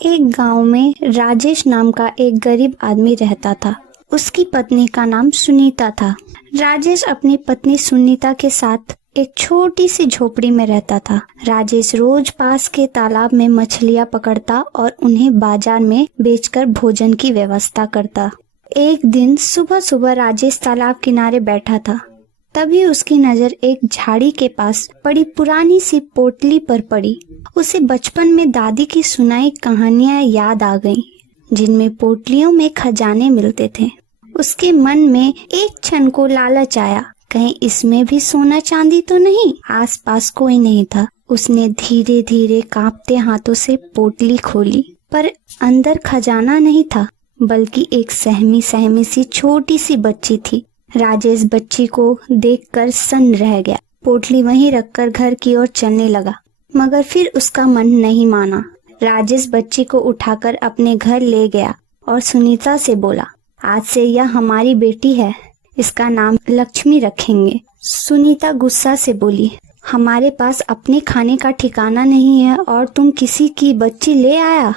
एक गांव में राजेश नाम का एक गरीब आदमी रहता था। उसकी पत्नी का नाम सुनीता था। राजेश अपनी पत्नी सुनीता के साथ एक छोटी सी झोपड़ी में रहता था। राजेश रोज पास के तालाब में मछलियां पकड़ता और उन्हें बाजार में बेचकर भोजन की व्यवस्था करता। एक दिन सुबह सुबह राजेश तालाब किनारे बैठा था। तभी उसकी नजर एक झाड़ी के पास पड़ी पुरानी सी पोटली पर पड़ी। उसे बचपन में दादी की सुनाई कहानियां याद आ गईं, जिनमें पोटलियों में खजाने मिलते थे। उसके मन में एक क्षण को लालच आया, कहीं इसमें भी सोना चांदी तो नहीं। आसपास कोई नहीं था। उसने धीरे धीरे कांपते हाथों से पोटली खोली, पर अंदर खजाना नहीं था, बल्कि एक सहमी सहमी सी छोटी सी बच्ची थी। राजेश बच्ची को देखकर सन्न रह गया। पोटली वहीं रखकर घर की ओर चलने लगा, मगर फिर उसका मन नहीं माना। राजेश बच्ची को उठाकर अपने घर ले गया और सुनीता से बोला, आज से यह हमारी बेटी है, इसका नाम लक्ष्मी रखेंगे। सुनीता गुस्सा से बोली, हमारे पास अपने खाने का ठिकाना नहीं है और तुम किसी की बच्ची ले आया।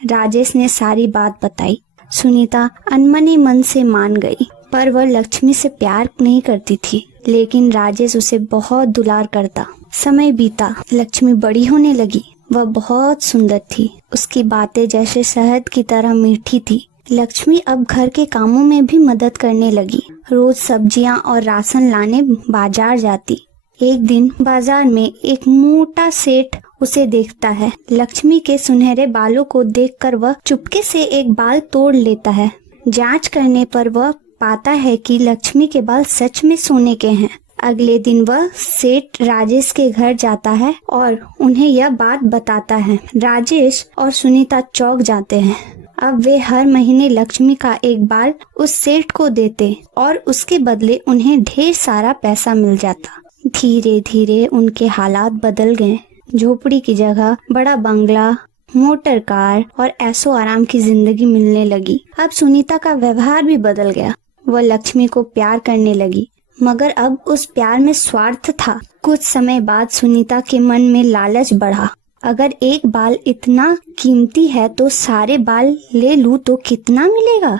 राजेश ने सारी बात बताई। सुनीता अनमने मन से मान गई, पर वह लक्ष्मी से प्यार नहीं करती थी, लेकिन राजेश उसे बहुत दुलार करता। समय बीता, लक्ष्मी बड़ी होने लगी। वह बहुत सुंदर थी। उसकी बातें जैसे शहद की तरह मीठी थी। लक्ष्मी अब घर के कामों में भी मदद करने लगी। रोज सब्जियां और राशन लाने बाजार जाती। एक दिन बाजार में एक मोटा सेठ उसे देखता है। लक्ष्मी के सुनहरे बालों को देखकर वह चुपके से एक बाल तोड़ लेता है। जांच करने पर वह पाता है कि लक्ष्मी के बाल सच में सोने के हैं। अगले दिन वह सेठ राजेश के घर जाता है और उन्हें यह बात बताता है। राजेश और सुनीता चौंक जाते हैं। अब वे हर महीने लक्ष्मी का एक बाल उस सेठ को देते और उसके बदले उन्हें ढेर सारा पैसा मिल जाता। धीरे धीरे उनके हालात बदल गए। झोपड़ी की जगह बड़ा बंगला, मोटर कार और ऐशो आराम की जिंदगी मिलने लगी। अब सुनीता का व्यवहार भी बदल गया। वह लक्ष्मी को प्यार करने लगी, मगर अब उस प्यार में स्वार्थ था। कुछ समय बाद सुनीता के मन में लालच बढ़ा। अगर एक बाल इतना कीमती है तो सारे बाल ले लूं तो कितना मिलेगा।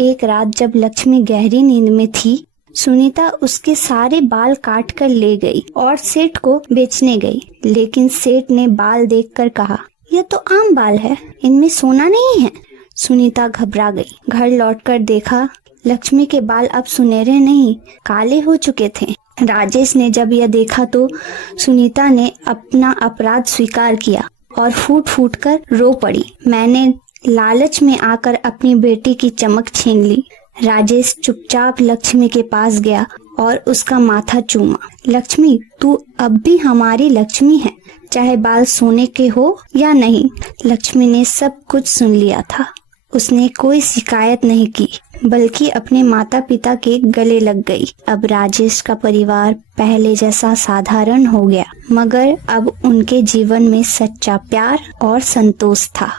एक रात जब लक्ष्मी गहरी नींद में थी, सुनीता उसके सारे बाल काट कर ले गई और सेठ को बेचने गई। लेकिन सेठ ने बाल देखकर कहा, यह तो आम बाल है, इनमें सोना नहीं है। सुनीता घबरा गई। घर लौटकर देखा, लक्ष्मी के बाल अब सुनहरे नहीं, काले हो चुके थे। राजेश ने जब यह देखा तो सुनीता ने अपना अपराध स्वीकार किया और फूट फूट कर रो पड़ी। मैंने लालच में आकर अपनी बेटी की चमक छीन ली। राजेश चुपचाप लक्ष्मी के पास गया और उसका माथा चूमा। लक्ष्मी, तू अब भी हमारी लक्ष्मी है, चाहे बाल सोने के हो या नहीं। लक्ष्मी ने सब कुछ सुन लिया था। उसने कोई शिकायत नहीं की, बल्कि अपने माता पिता के गले लग गई। अब राजेश का परिवार पहले जैसा साधारण हो गया, मगर अब उनके जीवन में सच्चा प्यार और संतोष था।